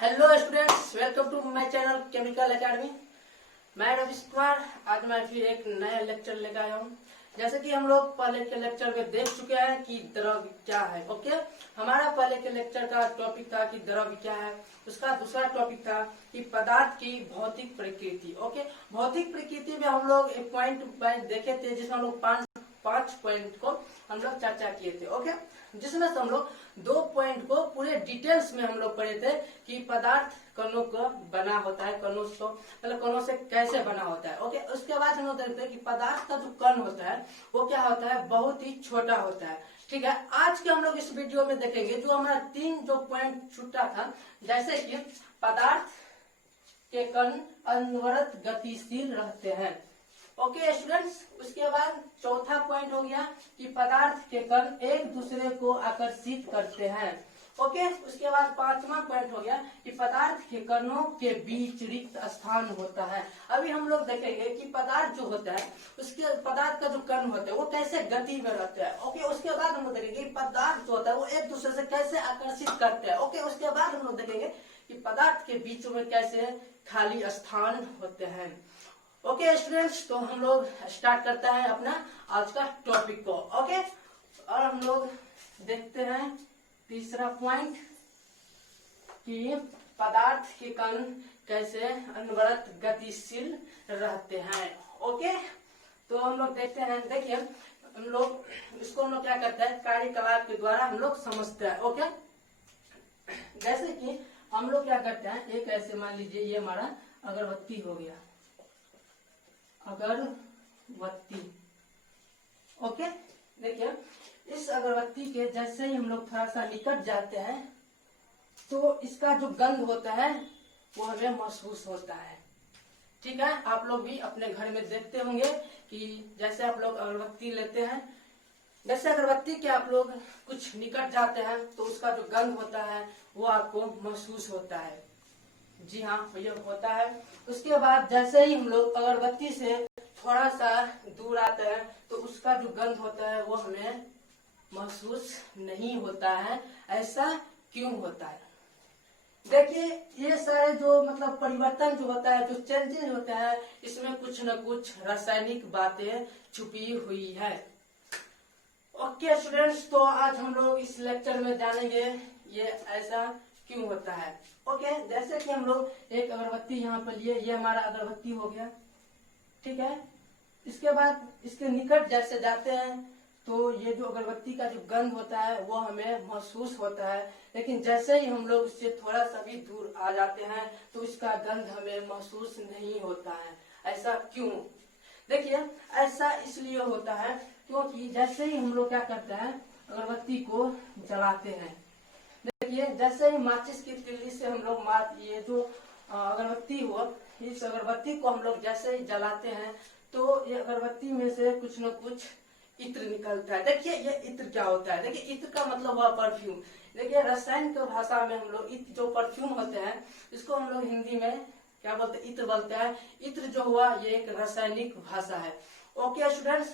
Hello students, welcome to my channel chemical academy. मैं रविश कुमार। आज मैं फिर एक नया लेक्चर लेकर आया हूँ। जैसे कि हम लोग पहले के लेक्चर में देख चुके हैं कि द्रव क्या है। ओके, हमारा पहले के लेक्चर का टॉपिक था कि द्रव क्या है। उसका दूसरा टॉपिक था कि पदार्थ की भौतिक प्रकृति। ओके, भौतिक प्रकृति में हम लोग एक पॉइंट देखे थे जिसमें हम लोग पांच पॉइंट को हम लोग चर्चा किए थे। ओके, जिसमें से हम लोग 2 पॉइंट को पूरे डिटेल्स में हम लोग पढ़े थे कि पदार्थ कणों का बना होता है, कणों को मतलब कणों से कैसे बना होता है। ओके, उसके बाद हम लोग देखते हैं कि पदार्थ का जो कण होता है वो क्या होता है, बहुत ही छोटा होता है। ठीक है, आज के हम लोग इस वीडियो में देखेंगे जो हमारा 3 जो पॉइंट छूटा था, जैसे कि पदार्थ के कण अनवरत गतिशील रहते हैं। ओके स्टूडेंट्स, उसके बाद चौथा पॉइंट हो गया कि पदार्थ के कण एक दूसरे को आकर्षित करते हैं। ओके, उसके बाद 5वां पॉइंट हो गया कि पदार्थ के कणों के बीच रिक्त स्थान होता है। अभी हम लोग देखेंगे कि पदार्थ जो होता है उसके पदार्थ का जो कण होता है वो कैसे गति में रहता है। ओके, उसके बाद हम लोग देखेंगे कि पदार्थ जो होता है वो एक दूसरे से कैसे आकर्षित करते हैं। ओके, उसके बाद हम लोग देखेंगे कि पदार्थ के बीच में कैसे खाली स्थान होते हैं। ओके स्टूडेंट्स, तो हम लोग स्टार्ट करते हैं अपना आज का टॉपिक को। ओके, और हम लोग देखते हैं तीसरा पॉइंट कि पदार्थ के कण कैसे अनवरत गतिशील रहते हैं। ओके, तो हम लोग देखते हैं। देखिए, हम लोग इसको हम लोग क्या करते हैं, कार्यकलाप के द्वारा हम लोग समझते हैं। ओके, जैसे कि हम लोग क्या करते हैं, एक ऐसे मान लीजिए ये हमारा अगरबत्ती हो गया, अगरबत्ती। ओके, देखिए इस अगरबत्ती के जैसे ही हम लोग थोड़ा सा निकट जाते हैं तो इसका जो गंध होता है वो हमें महसूस होता है। ठीक है, आप लोग भी अपने घर में देखते होंगे कि जैसे आप लोग अगरबत्ती लेते हैं, जैसे अगरबत्ती के आप लोग कुछ निकट जाते हैं तो उसका जो गंध होता है वो आपको महसूस होता है। जी हाँ, ये होता है। उसके बाद जैसे ही हम लोग अगरबत्ती से थोड़ा सा दूर आते हैं तो उसका जो गंध होता है वो हमें महसूस नहीं होता है। ऐसा क्यों होता है? देखिए, ये सारे जो मतलब परिवर्तन जो होता है, जो चेंजेस होता है, इसमें कुछ न कुछ रासायनिक बातें छुपी हुई है। ओके स्टूडेंट्स, तो आज हम लोग इस लेक्चर में जानेंगे ये ऐसा क्यों होता है। ओके, जैसे कि हम लोग एक अगरबत्ती यहाँ पर लिए, ये हमारा अगरबत्ती हो गया। ठीक है, इसके बाद इसके निकट जैसे जाते हैं तो ये जो अगरबत्ती का जो गंध होता है वो हमें महसूस होता है, लेकिन जैसे ही हम लोग इससे थोड़ा सा भी दूर आ जाते हैं तो इसका गंध हमें महसूस नहीं होता है। ऐसा क्यों? देखिए, ऐसा इसलिए होता है क्योंकि जैसे ही हम लोग क्या करते हैं, अगरबत्ती को जलाते हैं। देखिए, जैसे ही माचिस की तिल्ली से हम लोग ये जो अगरबत्ती हो, इस अगरबत्ती को हम लोग जैसे ही जलाते हैं तो ये अगरबत्ती में से कुछ न कुछ इत्र निकलता है। देखिए, ये इत्र क्या होता है? देखिए, इत्र का मतलब हुआ परफ्यूम। देखिए, रसायन की भाषा में हम लोग जो परफ्यूम होते हैं इसको हम लोग हिंदी में क्या बोलते हैं, इत्र बोलते हैं। इत्र जो हुआ ये एक रासायनिक भाषा है। ओके स्टूडेंट्स,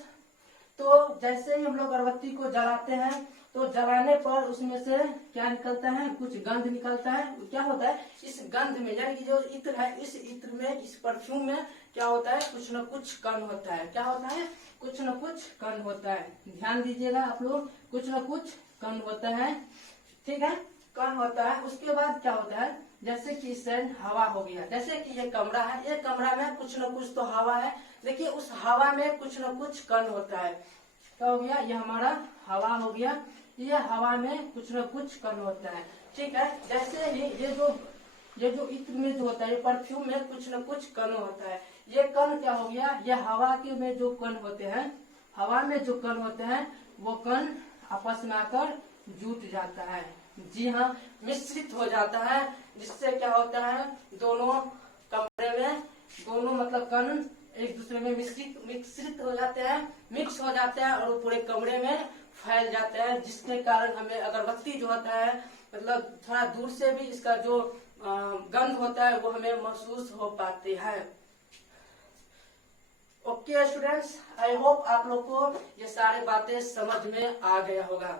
तो जैसे ही हम लोग अगरबत्ती को जलाते हैं तो जलाने पर उसमें से क्या निकलता है, कुछ गंध निकलता है। क्या होता है, इस गंध में यानी कि जो इत्र है, इस इत्र में, इस परफ्यूम में क्या होता है, कुछ न कुछ कण होता है। क्या होता है? कुछ न कुछ कण होता है। ध्यान दीजिएगा आप लोग, कुछ न कुछ कण होता है। ठीक है, कण होता है। उसके बाद क्या होता है, जैसे कि इससे हवा हो गया, जैसे कि ये कमरा है, ये कमरा में कुछ न कुछ तो हवा है। देखिए, उस हवा में कुछ न कुछ कण होता है। क्या हो गया, ये हमारा हवा हो गया। ये हवा में कुछ न कुछ कण होता है। ठीक है, जैसे ही ये जो इत्र में जो होता है, ये परफ्यूम में कुछ न कुछ कण होता है। ये कण क्या हो गया, ये हवा के में जो कण होते हैं, हवा में जो कण होते हैं वो कण आपस में आकर जुट जाता है। जी हाँ, मिश्रित हो जाता है, जिससे क्या होता है, दोनों कमरे में दोनों मतलब कण एक दूसरे में मिश्रित हो जाते हैं, मिक्स हो जाते हैं और वो पूरे कमरे में फैल जाते हैं, जिसके कारण हमें अगरबत्ती जो होता है मतलब थोड़ा दूर से भी इसका जो गंध होता है वो हमें महसूस हो पाती है। ओके स्टूडेंट्स, आई होप आप लोग को ये सारी बातें समझ में आ गया होगा।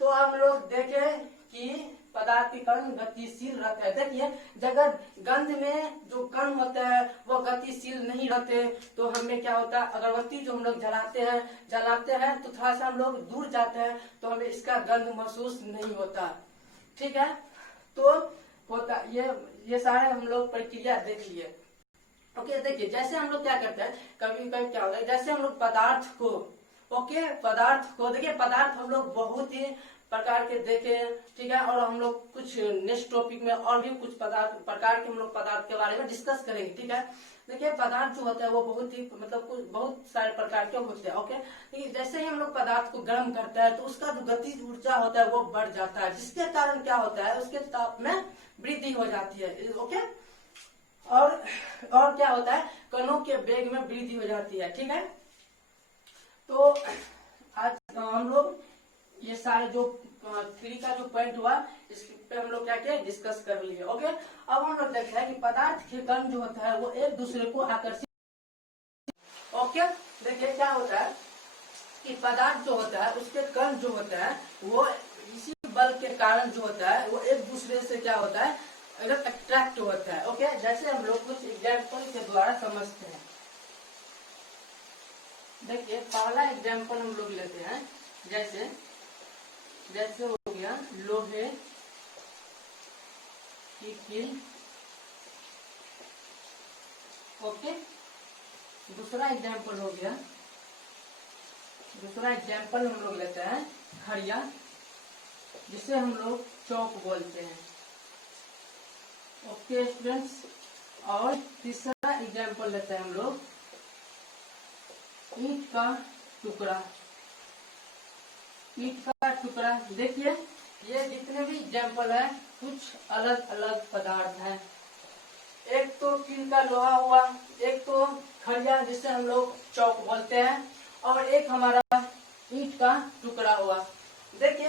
तो हम लोग देखें कि पदार्थ के कण गतिशील रहते हैं। देखिए अगर गंध में जो कण होते हैं वो गतिशील नहीं रहते तो हमें क्या होता है, अगरबत्ती जो हम लोग जलाते हैं तो थोड़ा सा हम लोग दूर जाते हैं तो हमें इसका गंध महसूस नहीं होता। ठीक है, तो होता ये सारे हम लोग प्रक्रिया देख लिए। ओके, देखिए जैसे हम लोग क्या करते हैं, कभी कभी क्या होता है, जैसे हम लोग पदार्थ को देखिए, पदार्थ हम लोग बहुत ही प्रकार के देखे, ठीक है, और हम लोग कुछ नेक्स्ट टॉपिक में और भी कुछ प्रकार के हम लोग पदार्थ के बारे में डिस्कस करेंगे। ठीक है, देखिए पदार्थ जो होता है वो बहुत ही मतलब कुछ बहुत सारे प्रकार के होते हैं। ओके, देखिए जैसे ही हम लोग पदार्थ को गर्म करते हैं तो उसका जो गतिज ऊर्जा होता है वो बढ़ जाता है, जिसके कारण क्या होता है, उसके ताप में वृद्धि हो जाती है। ओके, और क्या होता है, कणों के वेग में वृद्धि हो जाती है। ठीक है, तो आज हम लोग ये सारे जो 3 का जो पॉइंट हुआ इस पे हम लोग क्या किया, डिस्कस कर लिए। ओके, अब हम लोग देखते हैं कि पदार्थ के कण जो होता है वो एक दूसरे को आकर्षित। ओके, देखिए क्या होता है कि पदार्थ जो होता है उसके कण जो होता है वो इसी बल के कारण जो होता है वो एक दूसरे से क्या होता है, अट्रैक्ट होता है। ओके, जैसे हम लोग कुछ एग्जाम्पल के द्वारा समझते हैं। देखिए पहला एग्जाम्पल हम लोग लेते हैं, जैसे हो गया लोहे की कील। ओके, दूसरा एग्जाम्पल हम लोग लेते हैं खड़िया, जिसे हम लोग चौक बोलते हैं। ओके स्टूडेंट्स, और तीसरा एग्जाम्पल लेते हैं हम लोग ईंट का टुकड़ा। देखिए ये जितने भी एग्जाम्पल है कुछ अलग अलग पदार्थ हैं। एक तो कील का लोहा हुआ, एक तो खड़िया जिसे हम लोग चौक बोलते हैं, और एक हमारा ईंट का टुकड़ा हुआ। देखिए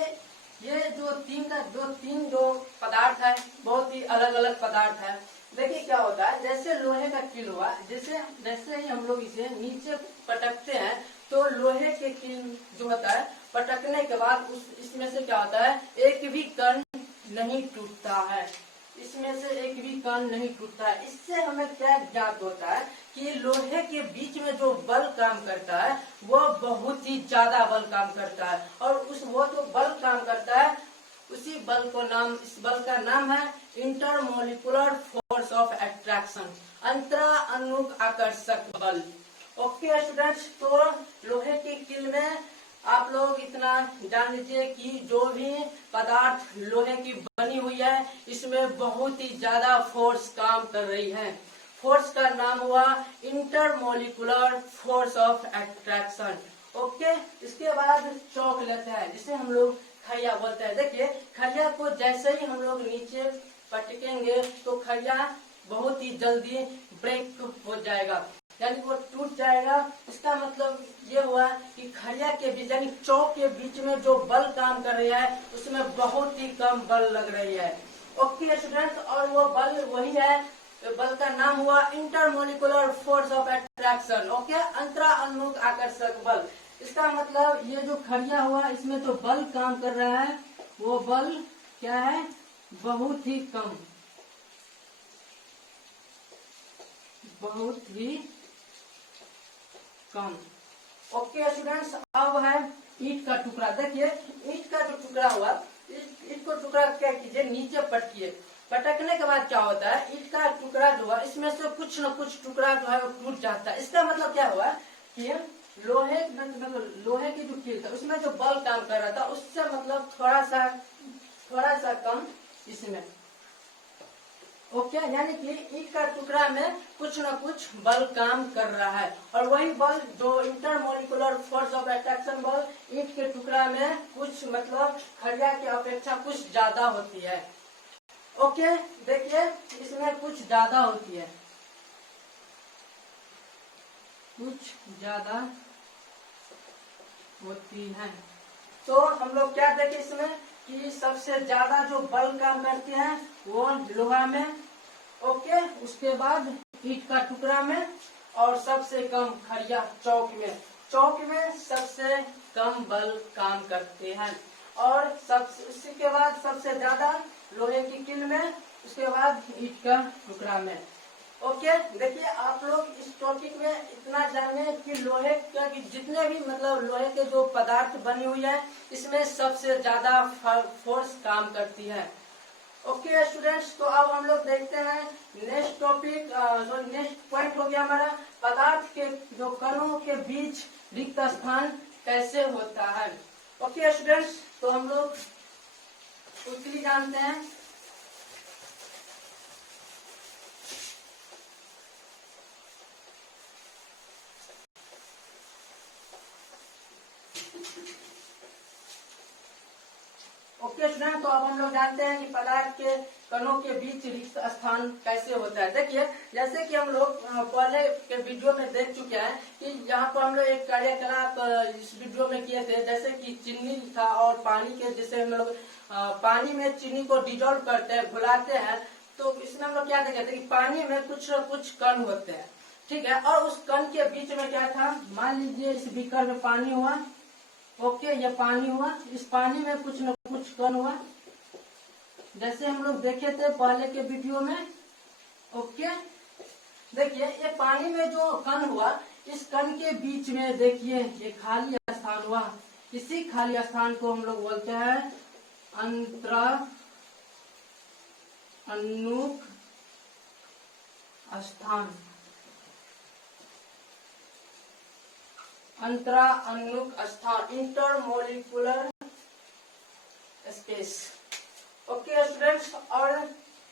ये जो तीन जो पदार्थ है बहुत ही अलग अलग पदार्थ है। देखिए क्या होता है, जैसे लोहे का कील हुआ, जैसे ही हम लोग इसे नीचे पटकते हैं तो लोहे के कील जो होता है पटकने के बाद इसमें से क्या होता है, एक भी कण नहीं टूटता है। इससे हमें क्या ज्ञात होता है कि लोहे के बीच में जो बल काम करता है वो बहुत ही ज्यादा बल काम करता है, और वो जो बल काम करता है इस बल का नाम है इंटरमोलिकुलर फोर्स ऑफ अट्रैक्शन, अंतराअणुक आकर्षक बल। ओके स्टूडेंट्स, तो लोहे की कील में आप लोग इतना जान लीजिए कि जो भी पदार्थ लोहे की बनी हुई है इसमें बहुत ही ज्यादा फोर्स काम कर रही है। फोर्स का नाम हुआ intermolecular force of attraction. Okay, इसके बाद चौक लेते हैं जिसे हम लोग खड़िया बोलते हैं। देखिए खड़िया को जैसे ही हम लोग नीचे पटकेंगे तो खड़िया बहुत ही जल्दी ब्रेक हो जाएगा, यानी वो टूट जाएगा। इसका मतलब ये हुआ कि खड़िया के बीच यानी चौक के बीच में जो बल काम कर रही है उसमें बहुत ही कम बल लग रही है। ओके स्टूडेंट, और वो बल वही है, बल का नाम हुआ intermolecular force of attraction. Okay, अंतराअणुक आकर्षक बल। इसका मतलब ये जो खड़िया हुआ इसमें जो बल काम कर रहा है वो बल क्या है, बहुत ही कम, ओके स्टूडेंट्स, अब है ईंट का टुकड़ा। देखिए ईंट का जो टुकड़ा हुआ, ईंट को टुकड़ा क्या कीजिए, नीचे पटकिए। पटकने के बाद क्या होता है, ईंट का टुकड़ा जो है इसमें से कुछ न कुछ टुकड़ा जो है वो टूट जाता है। इसका मतलब क्या हुआ कि लोहे की जो कील था उसमें जो बल काम कर रहा था उससे मतलब थोड़ा सा कम इसमें। ओके, यानी कि ईंट का टुकड़ा में कुछ न कुछ बल काम कर रहा है, और वही बल जो इंटरमोलिकुलर फोर्स ऑफ अट्रैक्शन बल ईंट के टुकड़ा में कुछ मतलब खड़िया की अपेक्षा कुछ ज्यादा होती है। ओके, देखिए इसमें कुछ ज्यादा होती है, तो हम लोग क्या देखें इसमें कि सबसे ज्यादा जो बल काम करते हैं वो लोहा में, ओके, उसके बाद ईंट का टुकड़ा में, और सबसे कम खड़िया चौक में सबसे कम बल काम करते हैं, और उसके बाद सबसे ज्यादा लोहे की कील में, उसके बाद ईंट का टुकड़ा में। ओके, देखिए आप लोग इस टॉपिक में इतना जाने कि लोहे का कि जितने भी मतलब लोहे के जो पदार्थ बनी हुई है, इसमें सबसे ज्यादा फोर्स काम करती है। ओके स्टूडेंट्स, तो अब हम लोग देखते हैं नेक्स्ट टॉपिक, नेक्स्ट पॉइंट हो गया हमारा पदार्थ के जो कणों के बीच रिक्त स्थान कैसे होता है। ओके स्टूडेंट्स, तो हम लोग क्विकली जानते हैं। ओके स्टूडेंट, तो अब हम लोग जानते हैं कि पदार्थ के कणों के बीच रिक्त स्थान कैसे होता है। देखिए जैसे कि हम लोग पहले के वीडियो में देख चुके हैं कि यहाँ पर हम लोग एक कार्यकलाप इस वीडियो में किए थे, जैसे कि चीनी था और पानी के, जैसे हम लोग पानी में चीनी को डिजोल्व करते हैं, घुलाते हैं, तो इसमें हम लोग क्या देखे थे कि पानी में कुछ न कुछ कण होते हैं, ठीक है। और उस कण के बीच में क्या था, मान लीजिए इस बीकर में पानी हुआ, ओके, ये पानी हुआ, इस पानी में कुछ न कुछ कण हुआ, जैसे हम लोग देखे थे पहले के वीडियो में। ओके, देखिए ये पानी में जो कण हुआ, इस कण के बीच में देखिए ये खाली स्थान हुआ, इसी खाली स्थान को हम लोग बोलते हैं अंतरा अनुक स्थान। अंतरा अनुक स्थान, इंटरमोलिकुलर स्पेस। ओके स्टूडेंट्स, और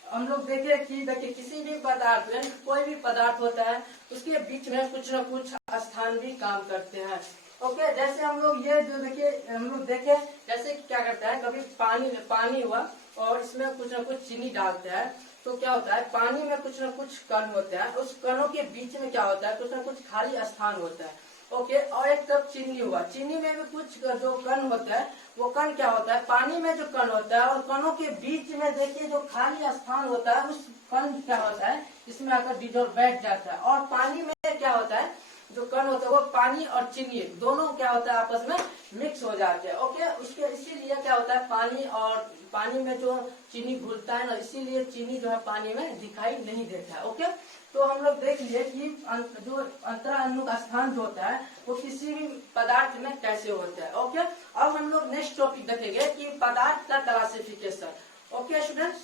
हम लोग देखे कि देखिए किसी भी पदार्थ में, कोई भी पदार्थ होता है, उसके बीच में कुछ न कुछ स्थान भी काम करते हैं। ओके, जैसे हम लोग ये जो देखिए हम लोग देखे, जैसे क्या करता है, कभी पानी हुआ और इसमें कुछ न कुछ चीनी डालते हैं, तो क्या होता है, पानी में कुछ न कुछ कण होते हैं, उस कणों के बीच में क्या होता है, कुछ न कुछ खाली स्थान होता है। ओके, और एक तरफ चीनी हुआ, चीनी में भी कुछ जो कण होता है, वो कण क्या होता है, पानी में जो कण होता है और कणों के बीच में देखिए जो खाली स्थान होता है, उस कण क्या होता है, इसमें आकर डिजोल्व बैठ जाता है। और पानी में क्या होता है, जो कण होता है वो पानी और चीनी दोनों क्या होता है, आपस में मिक्स हो जाते हैं। ओके, उसके इसीलिए क्या होता है, पानी में जो चीनी घुलता है ना, इसीलिए चीनी जो है पानी में दिखाई नहीं देता है। ओके, तो हम लोग देख लिए कि जो अंतरा अनुक स्थान जो होता है वो किसी भी पदार्थ में कैसे होता है। ओके, अब हम लोग नेक्स्ट टॉपिक देखेंगे कि पदार्थ का क्लासिफिकेशन। Okay students.